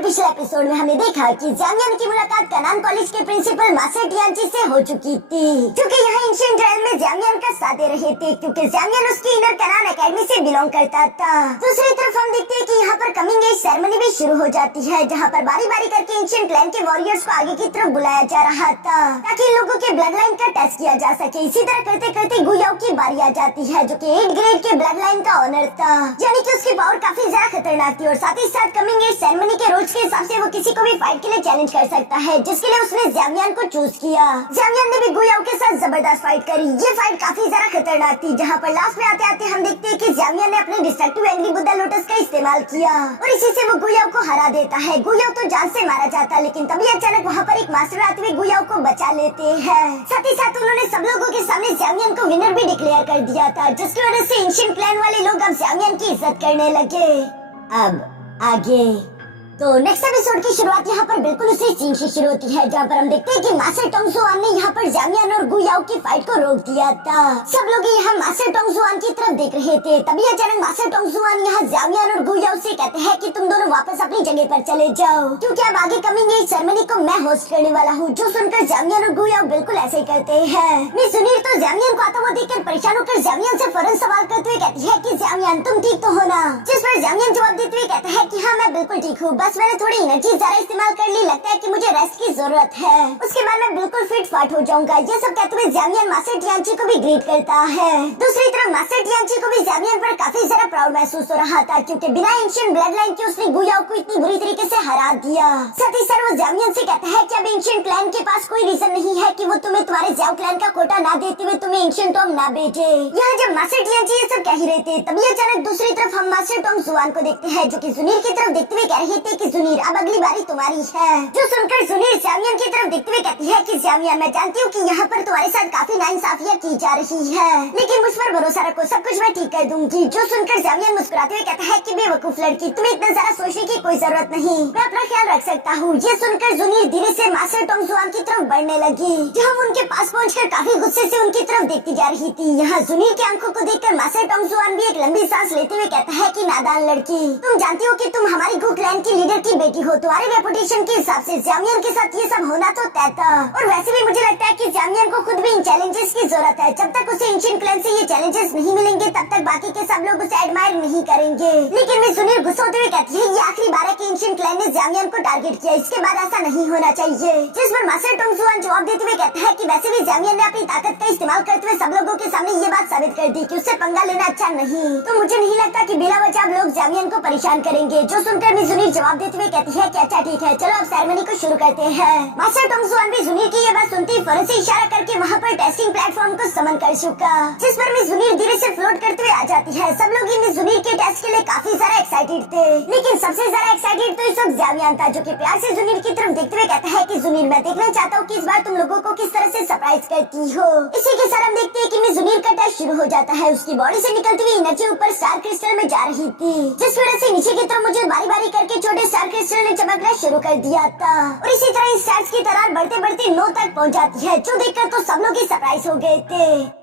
पिछले एपिसोड में हमने देखा कि ज़ांगियन की मुलाकात कनान कॉलेज के प्रिंसिपल मास्टर टियांची से हो चुकी थी, क्योंकि यहाँ एंशिएंट ट्रायल में ज़ांगियन का साथ दे रहे थे, क्योंकि ज़ांगियन उसकी इनर कनान एकेडमी से बिलोंग करता था। दूसरी तरफ हम देखते हैं कि यहाँ पर कमिंग एज सेरेमनी भी शुरू हो जाती है, जहाँ पर बारी बारी करके एंशिएंट क्लैन के वॉरियर्स को आगे की तरफ बुलाया जा रहा था ताकि इन लोगों के ब्लड लाइन का टेस्ट किया जा सके। इसी तरह करते करते गुयाओ की बारी आ जाती है, जो कि 8 ग्रेड के ब्लड लाइन का ऑनर था, यानी कि उसकी पावर काफी ज्यादा खतरनाक थी और साथ ही साथ कमिंग एज सेरेमनी के रोज के हिसाब से वो किसी को भी फाइट के लिए चैलेंज कर सकता है, जिसके लिए उसने ज़ांगियन को चूज किया। ज़ांगियन ने भी गुयाओ के साथ जबरदस्त फाइट करी। ये फाइट काफी ज्यादा खतरनाक थी, जहाँ पर लास्ट में आते आते हम देखते हैं कि ज़ांगियन ने अपने डिस्ट्रक्टिव एंग्री बुद्धा लोटस का इस्तेमाल किया और इसी से वो गुयाओ को हरा देता है। गुयाओ तो जान से मारा जाता है, लेकिन तभी अचानक वहाँ पर एक मास्टर आते हुए गुयाओ को बचा लेते हैं। साथ ही साथ उन्होंने सब लोगों के सामने ज़ांगियन को विनर भी डिक्लेयर कर दिया था, जिसकी वजह से एंशिएंट क्लैन वाले लोग अब ज़ांगियन की इज्जत करने लगे। अब आगे तो नेक्स्ट एपिसोड की शुरुआत यहाँ पर बिल्कुल उसी सीन से शुरू होती है, जहाँ पर हम देखते हैं कि मास्टर टोंगजुआन ने यहाँ पर ज़ांगियन और गुयाओ की फाइट को रोक दिया था। सब लोग यहाँ मास्टर टोंगजुआन की तरफ देख रहे थे, तभी अचानक मास्टर टोंगजुआन यहाँ ज़ांगियन और गुयाओ से कहते हैं कि तुम दोनों वापस अपनी जगह पर चले जाओ, क्योंकि अब आगे कमिंग एज सेरेमनी को मैं होस्ट करने वाला हूँ। जो सुनकर ज़ांगियन और गुयाओ बिल्कुल ऐसे ही करते हैं। मिस सुनीर तो ज़ांगियन को आता हुआ देखकर परेशान होकर ज़ांगियन से फौरन सवाल करते हुए कहती है कि ज़ांगियन तुम ठीक तो हो ना, जिस पर ज़ांगियन जवाब देते हुए कहता है कि हाँ मैं बिल्कुल ठीक हूँ, बस मैंने थोड़ी एनर्जी ज्यादा इस्तेमाल कर ली, लगता है कि मुझे रेस्ट की जरूरत है, उसके बाद मैं बिल्कुल फिट फाट हो जाऊंगा। ये सब कहते हुए ज़ांगियन मास्टर टियांची को भी ग्रीट करता है। दूसरी तरफ मास्टर टियांची को भी ज़ांगियन पर काफी ज्यादा प्राउड महसूस हो रहा था, क्योंकि बिना एंशिएंट ब्लड लाइन के उसने गुयाओ को इतनी बुरी तरीके से हरा दिया। साथ ही साथ वो ज़ांगियन से कहता है कि अब एंशिएंट क्लैन के पास कोई रीजन नहीं है कि वो तुम्हें तुम्हारे ज़ाओ क्लैन का कोटा ना देते हुए तुम्हें एंशिएंट टॉन्ग ना भेजे। यहाँ जब मास्टर टियांची ये सब कह ही रहे थे, तभी अचानक दूसरी तरफ हम मास्टर टोंगजुआन को देखते हैं, जो कि जुनीर की तरफ देखते हुए कह रहे थे कि जुनीर अब अगली बारी तुम्हारी है। जो सुनकर जुनीर ज़ांगियन की तरफ देखते हुए कहती है कि ज़ांगियन मैं जानती हूँ कि यहाँ पर तुम्हारे साथ काफी नाइंसाफियाँ की जा रही है, लेकिन मुझ पर भरोसा रखो, सब कुछ मैं ठीक कर दूंगी। जो सुनकर ज़ांगियन मुस्कुराते हुए कहता है कि बेवकूफ लड़की, तुम्हें इतना ज्यादा सोचने की कोई जरूरत नहीं, मैं अपना ख्याल रख सकता हूँ। ये सुनकर जुनीर धीरे से मास्टर टोंगजुआन की तरफ बढ़ने लगी, जहाँ उनके पास पहुँचकर काफी गुस्से से उनकी तरफ देखती जा रही थी। यहाँ जुनीर की आंखों को देखकर मास्टर टोंगजुआन भी एक लंबी सांस लेते हुए कहता है कि नादान लड़की, तुम जानती हो कि तुम हमारी गु क्लैन की लीडर की बेटी हो, तुम्हारे रेपुटेशन के हिसाब से ज़ांगियन के साथ ये सब होना तो तय था, और वैसे भी मुझे लगता है कि ज़ांगियन को खुद भी इन चैलेंजेस की जरूरत है। जब तक उसे एंशिएंट क्लैन से ये चैलेंजेस नहीं मिलेंगे, तब तक बाकी के सब लोग उसे एडमायर नहीं करेंगे। लेकिन मैं सुनील गुस्सा होते हुए कहती है ये आखिरी बार है कि एंशिएंट क्लैन ने ज़ांगियन को टारगेट किया, इसके बाद ऐसा नहीं होना चाहिए। जिस पर मास्टर टोंगजुआन जवाब देते हुए कहता है कि वैसे भी ज़ांगियन ने अपनी ताकत का इस्तेमाल करते हुए सब लोगों के सामने ये बात साबित कर दी कि उससे पंगा लेना अच्छा नहीं, तो मुझे नहीं लगता कि बिना वजह लोग ज़ांगियन को परेशान करेंगे। जो सुनकर मैं जुनीर जवाब देते हुए कहती है कि अच्छा ठीक है, चलो अब सेरेमनी को शुरू करते हैं। मास्टर टोंगजुआन भी जुनीर की ये बात सुनते ही फौरन से इशारा करके वहाँ पर टेस्टिंग प्लेटफॉर्म को समन कर चुका, जिस पर मिस जुनीर धीरे से फ्लोट करते हुए आ जाती है। सब लोग मिस जुनीर के टेस्ट के लिए काफी ज्यादा एक्साइटेड थे, लेकिन सबसे ज्यादा एक्साइटेड तो इस वक्त ज़ांगियन था, जो कि प्यार से जुनीर की तरफ देखते हुए कहता है कि जुनीर मैं देखना चाहता हूँ कि इस बार तुम लोगों को किस तरह से सरप्राइज करती हो। इसी के साथ हम देखते हैं कि मिस जुनीर का टेस्ट शुरू हो जाता है। उसकी बॉडी से निकलती हुई एनर्जी ऊपर स्टार क्रिस्टल में जा रही थी, जिस वजह से नीचे की तरफ मुझे बारी बारी करके छोटे स्टार क्रिस्टल ने चमकना शुरू कर दिया था, और इसी तरह इस स्टार्स की दरार बढ़ते बढ़ते 9 तक पहुंच जाती है, जो देखकर तो सब लोग ही सरप्राइज हो गए थे।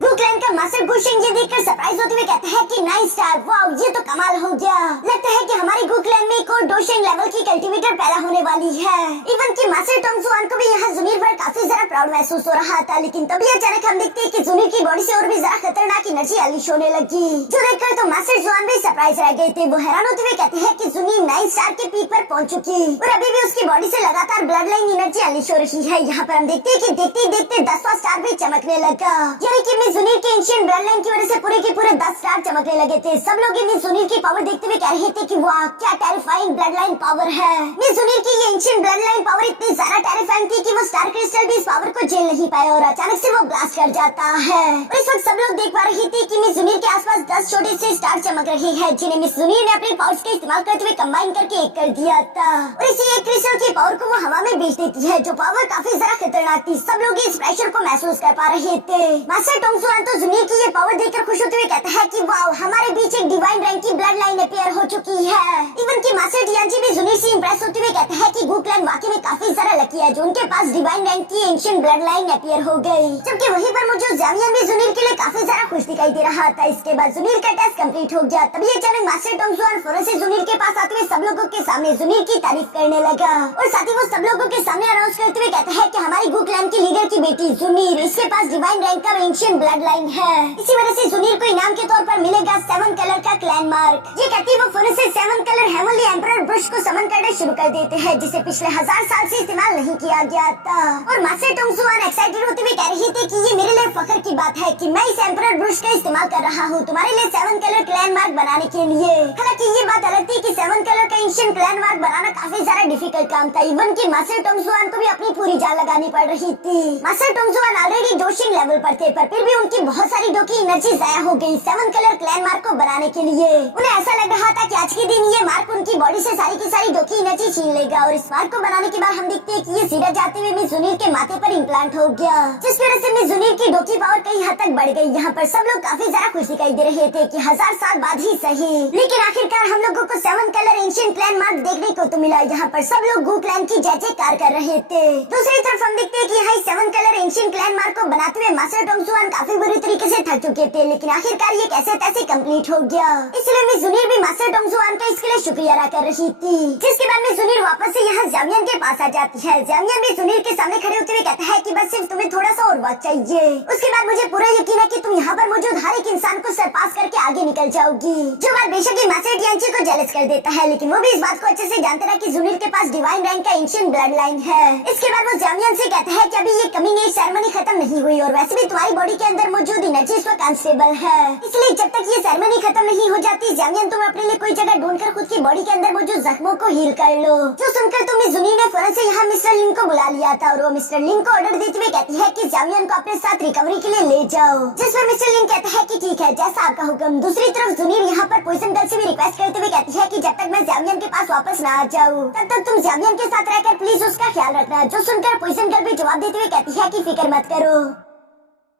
गु क्लैन का मास्टर गुशेंग ये देखकर सरप्राइज होते हुए कहता है कि 9 स्टार, वाओ ये तो कमाल हो गया, लगता है कि हमारे गु क्लैन में एक और डोशेंग लेवल की कल्टीवेटर पैदा होने वाली है। इवन कि मास्टर टोंगजुआन को भी यहाँ जुनीर पर काफी ज्यादा प्राउड महसूस हो रहा था, लेकिन तभी अचानक हम देखते हैं कि जुनीर की बॉडी से और भी ज्यादा खतरनाक एनर्जी अनलीश होने लगी, जो देखकर तो मास्टर जुआन भी सरप्राइज रह गए थे। वो हैरान होते हुए कहते हैं कि जुनीर 9 स्टार के पीक पर पहुंच चुकी और अभी भी उसकी बॉडी से लगातार ब्लड लाइन एनर्जी अनलीश हो रही है। यहाँ पर हम देखते हैं कि देखते देखते 10वां स्टार भी चमकने लगा, यानी कि जुनीर के एंशिएंट ब्लड लाइन की वजह से पूरे के पूरे 10 स्टार चमकने लगे थे। सब लोग मिस जुनीर की पावर देखते हुए कह रहे थे कि वाह क्या टेरिफाइंग ब्लड लाइन पावर है। मिस जुनीर की ये एंशिएंट ब्लड लाइन पावर इतनी ज्यादा टेरिफाइंग थी कि वो स्टार क्रिस्टल भी इस पावर को झेल नहीं पाया और अचानक से वो ब्लास्ट कर जाता है। और इस वक्त सब लोग देख पा रही थी कि मिस जुनीर के आसपास 10 छोटे से स्टार चमक रहे हैं, जिन्हें मिस जुनीर ने अपने पावर्स का इस्तेमाल करते हुए कंबाइन करके एक कर दिया था, और इसी एक क्रिस्टल की पावर को वो हवा में भेज देती है, जो पावर काफी ज्यादा खतरनाक थी। सब लोग इस प्रेशर को महसूस कर पा रहे थे। मास्टर टोंगजुआन तो जुनीर की ये पावर देखकर खुश होते हुए कहता है कि वाओ हमारे बीच एक डिवाइन रैंक की ब्लड लाइन अपीयर हो चुकी है। इवन कि मास्टर टियांची भी जुनीर से इम्प्रेस होते हुए कहता है कि गू क्लैन वाकई में काफी सारा लकी है जो उनके पास डिवाइन रैंक की एंशिएंट ब्लड लाइन अपीयर हो गई। जबकि वहीं पर मुझे ज़ावियन भी जुनीर के लिए काफी सारा खुश दिखाई दे रहा था। इसके बाद जुनीर का टेस्ट कंप्लीट हो गया। तभी अचानक मास्टर टोंगजुआन फौरन से जुनीर के पास आते हुए सब लोगों के सामने जुनीर की तारीफ करने लगा और साथ ही वो सब लोगों के सामने अनाउंस करते हुए कहता है कि हमारी गू क्लैन की लीडर की बेटी जुनीर, इसके पास डिवाइन रैंक का एंशिएंट ब्लड लाइन है। इसी वजह से जुनीर को इनाम के तौर पर मिलेगा 7 कलर का क्लैन मार्क। ये कहती वो फौरन से 7 कलर हेवनली एम्परर ब्रश को समन करना शुरू कर देते हैं जिसे पिछले 1000 साल से इस्तेमाल नहीं किया गया था। और मास्टर टोंगजुआन एक्साइटेड होते हुए कह रही थी कि ये मेरे लिए फख्र की बात है कि मैं इस एम्परर ब्रश का इस्तेमाल कर रहा हूँ तुम्हारे लिए 7 कलर क्लैन मार्क बनाने के लिए। हालांकि ये बात अलग थी कि 7 कलर का एंशिएंट क्लैन मार्क बनाना काफी ज्यादा डिफिकल्ट काम था। इवन कि मास्टर टोंगजुआन को भी अपनी पूरी जान लगानी पड़ रही थी। मास्टर टोंगजुआन ऑलरेडी डोशिंग लेवल पर थे पर फिर भी उनकी बहुत सारी डो की एनर्जी जाया हो गई 7 कलर क्लैन मार्क को बनाने के लिए। उन्हें ऐसा लग रहा था कि आज के दिन ये मार्क उनकी बॉडी से सारी की सारी डो की एनर्जी छीन लेगा। और इस मार्क को बनाने के बाद हम देखते हैं कि ये सीधा जाते हुए मिस जुनीर के माथे पर इम्प्लांट हो गया जिसकी वजह से मिस जुनीर की डो की पावर कई हद तक बढ़ गई। यहाँ पर सब लोग काफी ज्यादा खुश दिखाई दे रहे थे कि 1000 साल बाद ही सही, लेकिन आखिरकार हम लोगों को 7 कलर एंशिएंट क्लैन मार्क देखने को तो मिला। यहाँ पर सब लोग गू क्लैन की जय जयकार कर रहे थे। दूसरी तरफ हम देखते हैं कि यहाँ 7 कलर एंशिएंट क्लैन मार्क को बनाते हुए मास्टर टोंगजुआन काफी बुरी तरीके से थक चुके थे, लेकिन आखिरकार ये कैसे तैसे कंप्लीट हो गया। इसलिए मिस जुनीर भी मास्टर टोंगजुआन का इसके लिए शुक्रिया अदा कर रही थी। जिसके बाद मिस जुनीर वापस से यहाँ ज़ावियन के पास आ जाती है। ज़ावियन भी जुनीर के सामने खड़े होते हुए कहता है कि बस सिर्फ तुम्हें थोड़ा सा और वक्त चाहिए। उसके बाद मुझे पूरा यकीन है कि तुम यहाँ पर मौजूद हर एक इंसान को सरपास करके आगे निकल जाओगी। जो बात बेशक ही मास्टर टियांची को जेलस कर देता है, लेकिन वो भी इस बात को अच्छे से जानते रहा कि जुनीर के पास डिवाइन रैंक का एंशिएंट ब्लड लाइन है। इसके बाद वो ज़ावियन से कहता है कि अभी ये कमिंग एज सेरेमनी खत्म नहीं हुई और वैसे भी तुम्हारी बॉडी के अंदर मौजूद एनर्जी इस वक्त अनस्टेबल है, इसलिए जब तक ये सेरेमनी खत्म नहीं हो जाती ज़ावियन तुम अपने लिए कोई जगह ढूंढकर खुद की बॉडी के अंदर मौजूद जख्मों को हील कर लो। जो सुनकर तुम जुनीर ने फौरन से यहाँ मिस्टर लिंग को बुला लिया था और वो मिस्टर लिंग को ऑर्डर देते हुए कहती है कि ज़ावियन को अपने साथ रिकवरी के लिए ले जाओ। जिस पर मिस्टर लिंग कहता है कि ठीक है जैसा आपका हुक्म। दूसरी तरफ जुनीर यहाँ पर पॉइजन गर्ल से भी रिक्वेस्ट करते हुए कहती है कि जब तक मैं ज़ावियन के पास वापस ना आ जाऊँ तब तक तुम ज़ावियन के साथ रहकर प्लीज उसका ख्याल रखना। जो सुनकर पॉइजन गर्ल भी जवाब देते हुए कहती है कि फिक्र मत करो।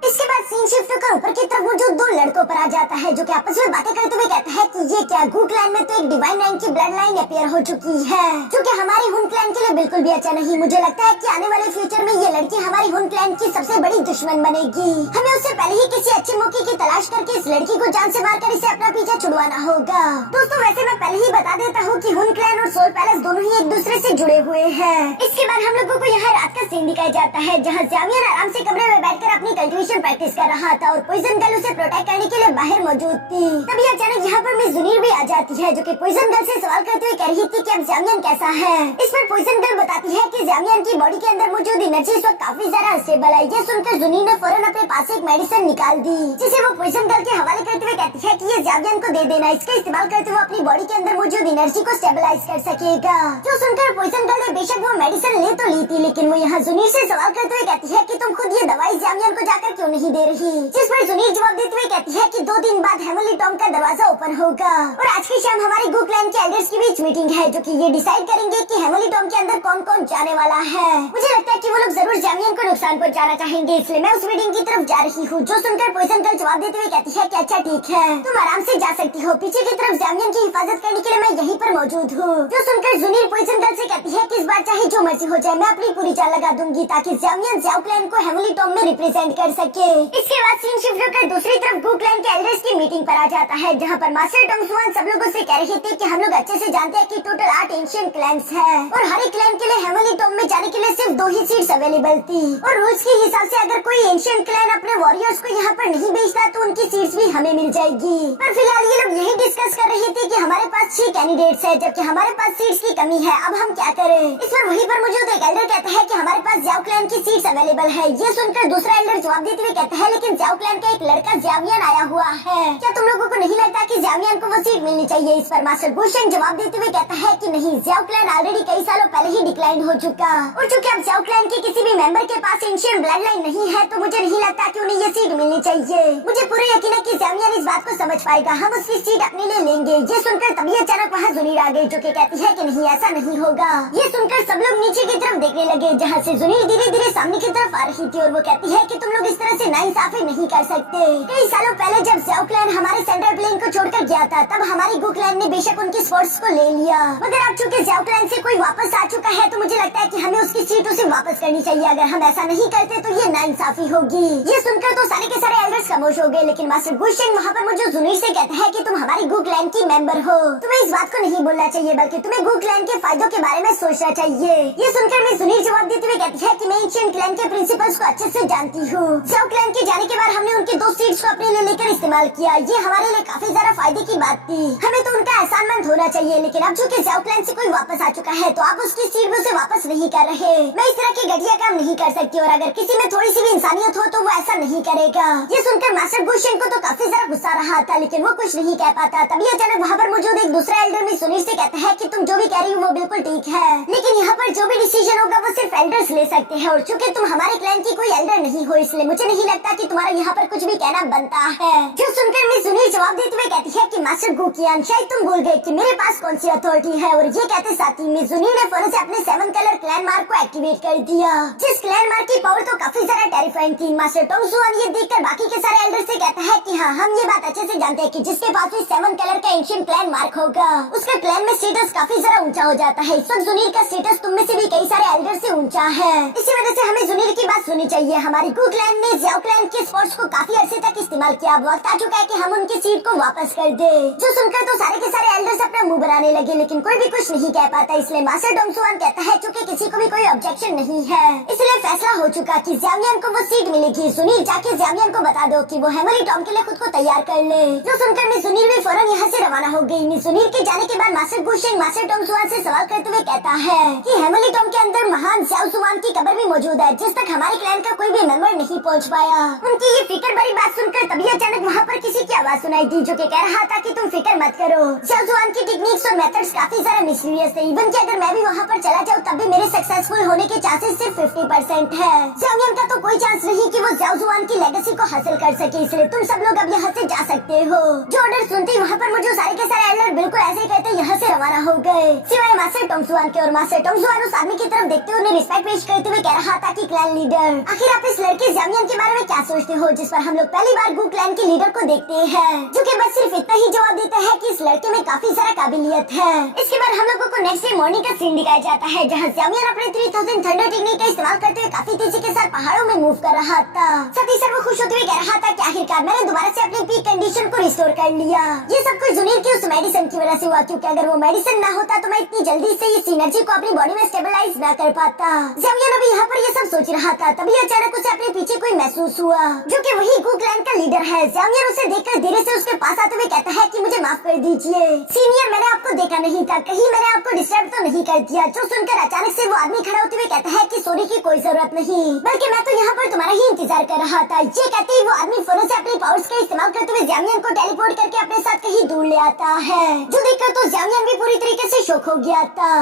इसके बाद सीन शिफ्ट होकर ऊपर की तरफ मौजूद 2 लड़कों पर आ जाता है जो कि आपस में बातें करते हुए कहता है कि ये क्या गू क्लैन में तो एक डिवाइन रैंक की ब्लड लाइन अपीयर हो चुकी है जो कि हमारी हुन क्लैन के लिए बिल्कुल भी अच्छा नहीं। मुझे लगता है कि आने वाले फ्यूचर में ये लड़की हमारी हुन क्लैन की सबसे बड़ी दुश्मन बनेगी। हमें उससे पहले ही किसी अच्छे मौके की तलाश करके इस लड़की को जान से मारकर इसे अपना पीछा छुड़वाना होगा। दोस्तों वैसे मैं पहले ही बता देता हूँ कि हुन क्लैन और सोल पैलेस दोनों ही एक दूसरे से जुड़े हुए हैं। इसके बाद हम लोगों को यहाँ रात का सीन दिखाया जाता है जहाँ ज़ावियन आराम से कमरे में बैठकर अपनी कल्टीवेशन प्रैक्टिस कर रहा था और पॉइजन गर्ल उसे प्रोटेक्ट करने के लिए बाहर मौजूद थी। तभी अचानक यहाँ पर मिस जुनीर भी आ जाती है जो कि पॉइजन गर्ल से सवाल करते हुए कह रही थी कि अब ज़ावियन कैसा है। इस पर पॉइजन गर्ल बताती है कि ज़ावियन की बॉडी के अंदर मौजूद एनर्जी इस वक्त काफी ज्यादा अनस्टेबल है। ये सुनकर जुनीर ने फौरन अपने पास एक मेडिसिन निकाल दी जिसे वो पॉइजन गर्ल के हवाले करते हुए कहती है कि ये ज़ावियन को दे देना, इसका इस्तेमाल करते हुए अपनी बॉडी के अंदर मौजूद एनर्जी को स्टेबलाइज कर सकेगा। जो सुनकर पॉइजन गर्ल ने बेशक वो मेडिसिन ले तो ली थी, लेकिन वो यहाँ जुनीर से सवाल करते हुए कहती है कि तुम खुद ये दवाई ज़ावियन को जाकर क्यों नहीं दे रही। जिस पर जुनीर जवाब देते हुए कहती है कि 2 दिन बाद हेवनली टॉम का दरवाजा ओपन होगा और आज की शाम हमारी गू क्लैन के एल्डर्स की बीच मीटिंग है जो कि ये डिसाइड करेंगे कि हेवनली टॉम के अंदर कौन कौन जाने वाला है। मुझे लगता है कि वो लोग जरूर ज़ावियन को नुकसान पहुंचाना चाहेंगे, इसलिए मैं उस मीटिंग की तरफ जा रही हूँ। जो सुनकर पॉइजन गर्ल जवाब देते हुए कहती है कि अच्छा ठीक है तुम आराम से जा सकती हो, पीछे की तरफ ज़ावियन की हिफाजत करने के लिए मैं यहीं पर मौजूद हूँ। जो सुनकर जुनीर पॉइजन गर्ल से कहती है कि इस बार चाहे जो मर्जी हो जाए मैं अपनी पूरी जान लगा दूंगी ताकि ज़ावियन ज़ाओ क्लैन को हेवनली टॉम में रिप्रेजेंट कर सके। इसके बाद सीन शिफ्ट होकर दूसरी तरफ गू क्लैन के एल्डर्स की मीटिंग पर आ जाता है जहाँ पर मास्टर टोंगजुआन सब लोगों से कह रहे थे कि हम लोग अच्छे से जानते हैं कि टोटल 8 एंशिएंट क्लैंस है और हर एक क्लैन के लिए हेवनली टॉम में जाने के लिए सिर्फ 2 ही सीट्स अवेलेबल थी और रूल्स के हिसाब से अगर कोई एंशिएंट क्लैन अपने वॉरियर्स को यहाँ पर नहीं भेजता तो उनकी सीट्स भी हमें मिल जाएगी। पर फिलहाल ये लोग यही डिस्कस कर रहे थे कि हमारे पास 6 कैंडिडेट्स है जबकि हमारे पास सीट्स की कमी है, अब हम क्या करें। इस पर वहीं पर मौजूद एक एल्डर कहता है कि हमारे पास ज़ाओ क्लैन की सीट्स अवेलेबल है। ये सुनकर दूसरा एल्डर जवाब देते हुए कहता है लेकिन ज़ाओ क्लैन का एक लड़का ज़ावियन आया हुआ है, क्या तुम लोगों को नहीं लगता कि ज़ावियन को वो सीट मिलनी चाहिए। इस पर मास्टर गुशेंग जवाब देते हुए कहता है कि नहीं, ज़ाओ क्लैन ऑलरेडी कई सालों पहले ही डिक्लाइन हो चुका और चूंकि अब ज़ाओ क्लैन के किसी भी मेंबर के पास एंशिएंट ब्लड लाइन नहीं है तो मुझे नहीं लगता कि उन्हें ये सीट मिलनी चाहिए। मुझे पूरा यकीन है कि ज़ावियन इस बात को समझ पाएगा, हम उसकी सीट अपने लिए लेंगे। ये सुनकर तभी अचानक वहाँ जुनीर आ गई जो कि कहती है कि नहीं ऐसा नहीं होगा। ये सुनकर सब लोग नीचे की तरफ देखने लगे जहाँ से जुनीर धीरे धीरे सामने की तरफ आ रही थी और वो कहती है कि तुम लोग इस तरह से नाइंसाफी नहीं कर सकते। कई सालों पहले जब ज़्याओ क्लैन हमारे सेंट्रल प्लेन को छोड़कर गया था, तब हमारी गू क्लैन ने बेशक उनकी स्पोर्ट्स को ले लिया, मगर अब चूंकि ज़्याओ क्लैन से कोई वापस आ चुका है, तो मुझे लगता है कि हमें उसकी सीट उसे वापस करनी चाहिए। अगर हम ऐसा नहीं करते तो ये नाइंसाफी होगी। ये सुनकर तो सारे के सारे एल्डर्स खामोश हो गए, लेकिन मास्टर गू शेंग वहाँ पर मुझे जुनीर से कहता है कि तुम हमारी गू क्लैन की मेंबर हो, तुम्हें इस बात को नहीं बोलना चाहिए, बल्कि तुम्हें गू क्लैन के फायदों के बारे में सोचना चाहिए। ये सुनकर मैं जुनीर जवाब देते हुए कहती है कि मैं एंशिएंट क्लैन के प्रिंसिपल्स को अच्छे से जानती हूँ। ज़्याओ क्लैन के जाने के बाद हमने उनकी 2 सीट्स को अपने लिए लेकर इस्तेमाल किया। ये हमारे लिए काफी ज्यादा फायदे की बात थी। हमें तो उनका एहसानमंद होना चाहिए, लेकिन अब चूंकि ज़्याओ क्लैन से कोई वापस आ चुका है, तो आप उसकी सीट में उसे वापस नहीं कर रहे। मैं इस तरह की घटिया काम नहीं कर सकती, और अगर किसी में थोड़ी सी भी इंसानियत हो तो वो ऐसा नहीं करेगा। ये सुनकर मास्टर गू शेंग को तो काफी ज्यादा गुस्सा आ रहा था, लेकिन वो कुछ नहीं कह पाता। तभी अचानक वहाँ पर मौजूद एक दूसरा एल्डर में सुनीर से कहता है कि तुम जो भी कह रही हो वो बिल्कुल ठीक है, लेकिन यहाँ पर जो भी डिसीजन होगा वो सिर्फ एल्डर्स ले सकते हैं, और चूंकि तुम हमारे क्लैन की कोई एल्डर नहीं हो, इसलिए मुझे नहीं लगता कि तुम्हारा यहाँ पर कुछ भी कहना बनता है। जो सुनकर मैं सुनीर जवाब देते हुए कहती है कि मास्टर गू कियान, शायद तुम भूल गए कि मेरे पास कौन सी अथॉरिटी है। और ये कहते साथ ही में जुनीर ने फौरन से अपने 7 कलर क्लैन मार्क को एक्टिवेट कर दिया, जिस क्लैन मार्क की पावर तो काफी ज्यादा टेरिफाइंग थी। मास्टर टोंगजुआन ये देखकर बाकी के सारे एल्डर से कहता है कि हाँ, हम ये बात अच्छे से जानते हैं कि जिसके पास भी 7 कलर का एंशिएंट क्लैन मार्क होगा, उसका क्लैन में स्टेटस काफी ज्यादा ऊंचा हो जाता है। इस वक्त जुनीर का स्टेटस तुम में से भी कई सारे एल्डर से ऊंचा है, इसी वजह से हमें जुनीर की बात सुननी चाहिए। हमारी गू क्लैन ने ज़्याओ क्लैन के स्पोर्ट्स को काफी अरसे तक इस्तेमाल किया, अब वक्त आ चुका है कि हम उनकी सीट को वापस कर दे। जो सुनकर तो सारे के सारे एल्डर्स अपना मुंह बनाने लगे, लेकिन कोई भी कुछ नहीं कह पाता। इसलिए मास्टर टोंगजुआन कहता है चूंकि किसी को भी कोई ऑब्जेक्शन नहीं है, इसलिए फैसला हो चुका कि ज़्याओनियन को वो सीट मिलेगी। जुनीर जाके ज़्याओनियन को बता दो कि वो हेमली टॉम के लिए खुद को तैयार कर ले। जो सुनकर मैं जुनीर भी फौरन यहाँ से रवाना हो गई। मैं जुनीर के जाने के बाद मास्टर गू शेंग मास्टर टोंगजुआन से सवाल करते हुए कहता है कि हेमली टॉम के अंदर महान ज़्याओ जुआन की कब्र भी मौजूद है, जिस तक हमारे क्लैन का कोई भी मेंबर नहीं पहुँच पाया। उनकी ये फिक्र भरी बात सुनकर तभी अचानक वहाँ पर किसी की आवाज सुनाई दी, जो कि कह रहा था कि तुम फिक्र मत करो, ज़्याओ जुआन की टेक्निक्स और मेथड्स काफी ज्यादा मिस्टीरियस थे। इवन कि अगर मैं भी वहाँ पर चला जाऊँ तब भी मेरे सक्सेसफुल होने के चांसेस सिर्फ 50% है। ज़्याओनियन का तो कोई चांस नहीं कि वो ज़्याओ जुआन की लेगेसी को हासिल कर सके, इसलिए तुम सब लोग अब यहाँ से जा सकते हो। जो ऑर्डर सुनते वहाँ पर मुझे सारे के सारे एल्डर बिल्कुल ऐसे कहते यहाँ से रवाना हो गए, सिवाय मास्टर टोंगजुआन के। और मास्टर टोंगजुआन उस आदमी की तरफ देखते हुए उन्हें रिस्पेक्ट पेश करते हुए कह रहा था कि क्लैन लीडर, आखिर आप इस लड़के ज़्याओनियन के बारे में क्या सोचते हो, जिस पर हम लोग पहली बार गू क्लैन के लीडर को देखते हैं, जो कि बस सिर्फ इतना ही जवाब देता है कि इस लड़के में काफी सारा काबिलियत है। इसके बाद हम लोगों को नेक्स्ट डे मॉर्निंग का सीन दिखाया जाता है, जहाँ ज़्याओनियन अपने 3000 थंडर टेक्निक का इस्तेमाल करते हुए काफी तेजी के साथ पहाड़ों में मूव कर रहा था। साथ ही साथ वो खुश होते हुए कह रहा था कि आखिरकार मैंने दोबारा से अपनी पीक कंडीशन को रिस्टोर कर लिया। ये सब कुछ जुनीर की उस मेडिसिन की वजह से हुआ, क्योंकि अगर वो मेडिसिन ना होता तो मैं इतनी जल्दी से इस एनर्जी को अपनी बॉडी में स्टेबलाइज ना कर पाता। ज़्याओनियन अभी यहाँ पर ये सब सोच रहा था, तभी अचानक उसे अपने पीछे कोई महसूस हुआ, जो कि वही गू क्लैन का लीडर है। ज़्याओनियन उसे देखकर धीरे से उसके पास आते हुए कहता है कि मुझे माफ कर दीजिए सीनियर, मैंने आपको देखा नहीं था, कहीं मैंने आपको डिस्टर्ब तो नहीं कर दिया। जो सुनकर अचानक से वो आदमी खड़ा होते हुए कहता है कि सॉरी की कोई जरूरत नहीं, बल्कि मैं तो यहाँ पर तुम्हारा ही इंतजार कर रहा था। ये कहते ही वो आदमी फौरन से अपनी पावर्स का इस्तेमाल करते हुए ज़्याओनियन को टेलीपोर्ट करके अपने साथ कहीं दूर ले आता है, जो देखकर तो ज़्याओनियन भी पूरी तरीके से शॉक हो गया था।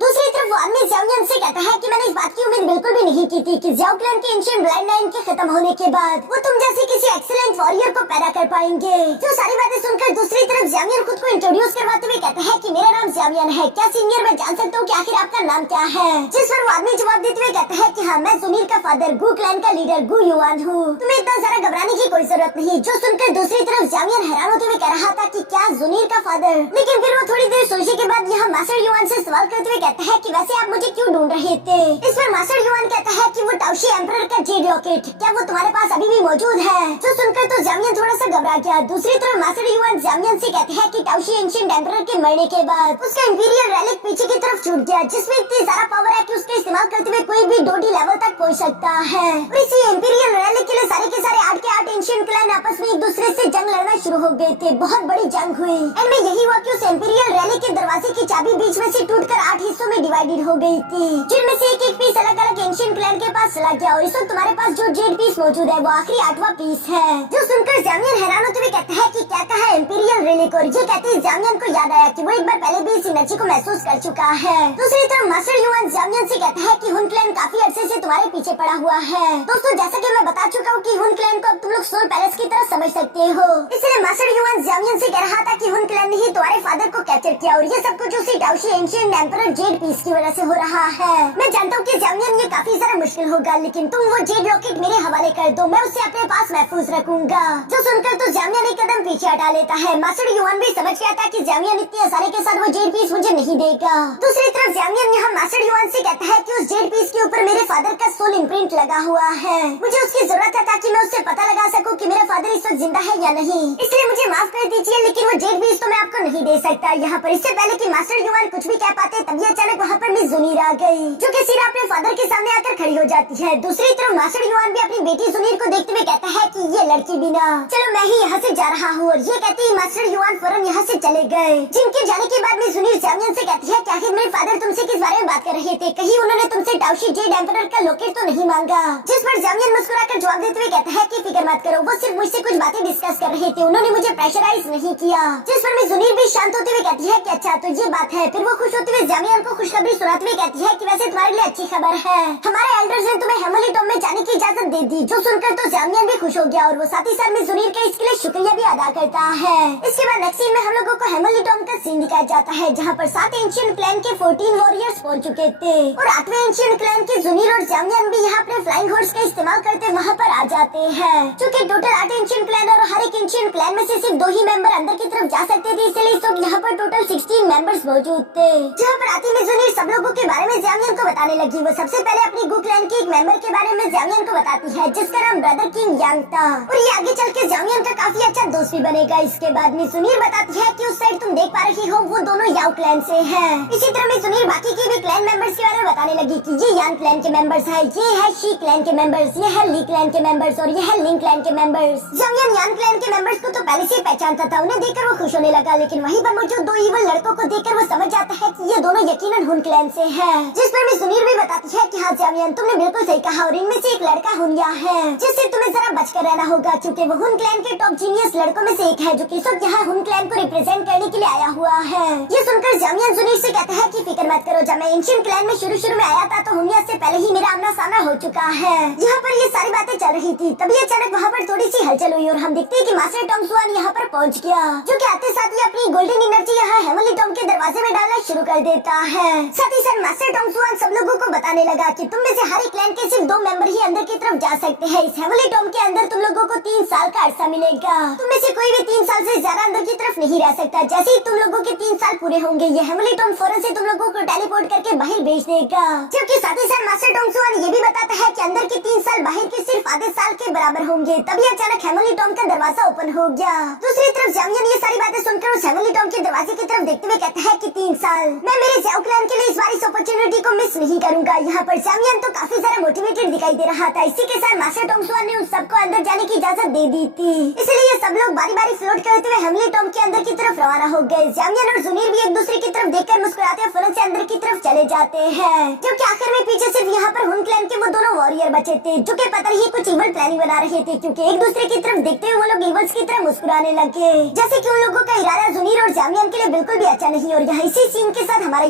दूसरी तरफ वो आदमी ज़्याओनियन से कहता है कि मैंने इस बात की उम्मीद बिल्कुल भी नहीं की थी कि ज़्याओ क्लैन के एंशिएंट ब्लड लाइन के खत्म होने के बाद वो तुम जैसे किसी एक्सीलेंट वॉरियर को पैदा कर पाएंगे। जो सारी बातें सुनकर दूसरी तरफ ज़्याओनियन खुद को इंट्रोड्यूस करवाते हुए कहता है कि मेरा नाम ज़्याओनियन है, क्या सीनियर मैं जान सकता हूँ कि आखिर आपका नाम क्या है? जिस पर वो आदमी जवाब देते हुए कहता है कि हाँ, मैं जुनीर का फादर गू क्लैन का लीडर गू युआन हूँ, तुम्हें इतना ज्यादा घबराने की कोई जरूरत नहीं। जो सुनकर दूसरी तरफ ज़्याओनियन हैरान होते हुए कह रहा था कि क्या जुनीर का फादर, लेकिन फिर वो थोड़ी देर सोचने के बाद यहाँ मास्टर युआन से सवाल करते हुए कहता है कि वैसे मुझे क्यों ढूंढ रहे थे? इस पर मास्टर युआन कहता है कि वो टाओशी एम्परर का जेड लॉकेट, क्या वो तुम्हारे पास अभी भी मौजूद है? जो सुनकर तो ज़्याओनियन थोड़ा सा घबरा गया। दूसरी तरफ मास्टर युआन ज़्याओनियन से कहते हैं कि टाओशी एंशिएंट एम्परर के मरने के बाद उसका इंपीरियल रेलिक पीछे की तरफ छूट गया, जिसमें इतनी ज्यादा पावर है कि उसका इस्तेमाल करते हुए कोई भी डोडी लेवल तक पहुंच सकता है। और इसी इंपीरियल रेलिक के लिए सारे के सारे 8 के 8 एंशिएंट क्लैन आपस में एक दूसरे से जंग लड़ना शुरू हो गए थे। बहुत बड़ी जंग हुई, एंड में यही हुआ कि उस इंपीरियल रेलिक के दरवाजे की चाबी बीच में से टूटकर 8 हिस्सों में डिवाइडेड हो गई थी, जिनमें से एक पीस अलग अलग एंशिएंट क्लैन के पास चला गया। और इस वक्त तुम्हारे पास जो जेड पीस मौजूद है वो आखिरी 8वां पीस है। जो सुनकर ज़्याओनियन हैरान होते हुए कहता है कि क्या कहा इंपीरियल रेलिक, और ये कहते ही ज़्याओनियन को याद आया कि वो एक बार पहले भी इस एनर्जी को महसूस कर चुका है। दूसरी तरफ मास्टर युआन ज़्याओनियन से कहता है कि हुन क्लैन काफी अरसे से तुम्हारे पीछे पड़ा हुआ है। दोस्तों, जैसा कि मैं बता चुका हूँ कि हुन क्लैन को अब तुम लोग सोल पैलेस की तरह समझ सकते हो, इसलिए मास्टर युआन ज़्याओनियन से कह रहा था कि हुन क्लैन ने ही तुम्हारे फादर को कैप्चर किया, और ये सब कुछ उसी टाओशी एंशिएंट एम्परर जेड पीस किसकी वजह से हो रहा है। मैं जानता हूँ कि जामियन ये काफी सारा मुश्किल होगा, लेकिन तुम वो जेड रॉकेट मेरे हवाले कर दो, मैं उसे अपने पास महफूज रखूंगा। जो सुनकर तो जामियन एक कदम पीछे हटा लेता है। मास्टर युआन भी समझ गया था कि जामियन इतनी आसानी के साथ वो जेड पीस मुझे नहीं देगा। दूसरी तरफ जामियन यहाँ मास्टर युआन से कहता है कि उस जेड पीस के ऊपर मेरे फादर का सोल इम्प्रिंट लगा हुआ है। मुझे उसकी जरूरत है ताकि मैं उससे पता लगा सकूं कि मेरा फादर इस वक्त जिंदा है या नहीं। इसलिए मुझे माफ कर दीजिए, लेकिन वो जेड पीस तो मैं आपको नहीं दे सकता। यहाँ पर इससे पहले कि मास्टर युआन कुछ भी कह पाते तभी अचानक वहाँ पर मिस जुनीर आ गई, जो कि सीधा अपने फादर के सामने आकर खड़ी हो जाती है। दूसरी तरफ मास्टर युआन भी अपनी बेटी जुनीर को देखते हुए कहता है कि ये लड़की बिना, चलो मैं ही यहाँ से जा रहा हूँ। और ये कहते ही मास्टर युआन फौरन यहाँ से चले गए। जिनके जाने के बाद मिस जुनीर जामियन से कहती है कि आखिर मेरे फादर तुमसे किस बारे में बात कर रहे थे, कहीं उन्होंने तुमसे टाउशी जेड एम्परर का लोकेट तो नहीं मांगा। जिस पर जामियन मुस्कुराकर जवाब देते हुए कहता है कि फिक्र मत करो, वो सिर्फ मुझसे कुछ बातें डिस्कस कर रहे थे, उन्होंने मुझे प्रेशराइज नहीं किया। जिस पर मिस जुनीर भी शांत होते हुए कहती है कि अच्छा तो ये बात है। फिर वो खुश होते हुए जामियन को खुशखबरी सुनाते हुए कहती है कि वैसे तुम्हारे लिए अच्छी खबर है, हमारे एल्डर्स ने तुम्हें हेमली टॉम में जाने की इजाजत दे दी। जो सुनकर तो जामियन भी खुश हो गया और वो साथ ही साथ मिस जुनीर का इसके लिए शुक्रिया भी अदा करता है। इसके बाद नेक्स्ट सीन में हम लोगों को हेमली टॉम का सीन दिखाया जाता है, जहाँ पर 7 एंशिएंट क्लैन के 14 वॉरियर्स पहुंच चुके थे और 8वें एंशिएंट क्लैन के जुनीर और जामियन भी यहाँ अपने फ्लाइंग हॉर्स का इस्तेमाल करते वहाँ पर आ जाते हैं। चूँकि टोटल 8 एंशिएंट क्लैन और हर एक एंशिएंट क्लैन में से सिर्फ 2 ही मेंबर अंदर की तरफ जा सकते थे, इसलिए इस वक्त यहाँ पर टोटल 16 मेंबर्स मौजूद थे। जहाँ पर आती मिस जुनीर सब लोगों के बारे में जामियन को बताने लगी। वो सबसे पहले अपनी गु क्लैन के एक मेंबर के बारे में जामियन को बताती है, जिसका नाम ब्रदर किंग यांग था और ये आगे चल के जामियन का काफी अच्छा दोस्त भी बनेगा। इसके बाद मिस जुनीर बताती है कि उस साइड तुम देख पा रही हो वो दोनों याओ क्लैन से हैं। इसी तरह मिस जुनीर बाकी के भी क्लैन मेंबर्स के बारे में बताने लगी कि ये यान क्लैन के मेंबर्स है, ये है शी क्लैन के मेंबर्स, ये है ली क्लैन के मेंबर्स और ये है लिंग क्लैन के मेंबर्स। जामियन यान क्लैन के मेंबर्स को तो पहले से पहचानता था, उन्हें देखकर वो खुश होने लगा, लेकिन वहीं पर मौजूद 2 इवल लड़कों को देखकर वो समझ जाता है कि ये दोनों यकीनन हुन क्लैन से हैं। जिस पर मिस जुनीर भी बताती है कि हाँ जामियन तुमने बिल्कुल सही कहा और इनमें से एक लड़का हुनिया है, जिससे तुम्हें जरा बचकर रहना होगा, क्योंकि वो हुन क्लैन के टॉप जीनियस लड़कों में से एक है, जो कि इस वक्त यहाँ हुन क्लैन को रिप्रेजेंट करने के लिए आया हुआ है। ये सुनकर जामियन जुनीर से कहता है कि फिक्र मत करो, जब मैं एंशिएंट क्लैन में शुरू में आया था तो हुनिया से पहले ही मेरा आमना सामना हो चुका है। यहाँ पर ये सारी बातें चल रही थी, तभी अचानक वहाँ पर थोड़ी सी हलचल हुई और हम देखते हैं कि मास्टर टॉम सुआन यहाँ पर पहुँच गया, जो कि आते साथ ही अपनी गोल्डन एनर्जी यहाँ हेमली टॉम के दरवाजे में डालना शुरू कर देता है। साथ ही साथ मास्टर टॉम सुआन सब लोगों को बताने लगा कि तुम में से हर एक क्लैन के सिर्फ 2 मेंबर ही अंदर की तरफ जा सकते हैं। इस हेमली टॉम के अंदर तुम लोगों को 3 साल का अरसा मिलेगा, तुम में से कोई भी 3 साल से ज्यादा अंदर की तरफ नहीं रह सकता। जैसे ही तुम लोगों के 3 साल पूरे होंगे, ये हेमली टॉम फौरन से तुम लोगों को टेलीपोर्ट करके बाहर भेज देगा। जबकि साथ ही साथ मास्टर टॉम सुआन ये भी बताता है कि अंदर के 3 साल बाहर के सिर्फ आधे साल के बराबर होंगे। तभी अचानक हेमली टॉम का दरवाजा ओपन हो गया। दूसरी तरफ जामियन ये सारी बातें सुनकर उस हेमली टॉम के दरवाजे की तरफ देखते हुए कहता है कि 3 साल मैं मेरे ज़ाओ क्लैन के लिए इस बार इस अपॉर्चुनिटी को मिस नहीं करूंगा। यहाँ पर जामियन तो काफी सारा मोटिवेटेड दिखाई दे रहा था। इसी के साथ मास्टर टॉम सुआन ने उन सबको अंदर जाने की इजाजत दे दी थी, इसलिए ये सब लोग बारी बारी फ्लोट करते हुए हेमली टॉम के अंदर की तरफ रवाना हो गए। जामियन और जुनीर भी एक दूसरे की तरफ देखकर मुस्कुराते हुए फौरन से अंदर की तरफ चले जाते हैं, क्योंकि आखिर में पीछे सिर्फ यहाँ पर हुन क्लैन के वो दोनों वॉरियर बचे थे, जो कि पता नहीं कुछ इवल प्लानिंग बना रहे थे, क्योंकि एक दूसरे की तरफ देखते हुए वो लोग इवल्स की तरफ मुस्कुराने लगे, जैसे कि उन लोगों का इरादा जुनीर और जामियन के लिए बिल्कुल भी अच्छा नहीं। और यहाँ इसी सीन के साथ हमारा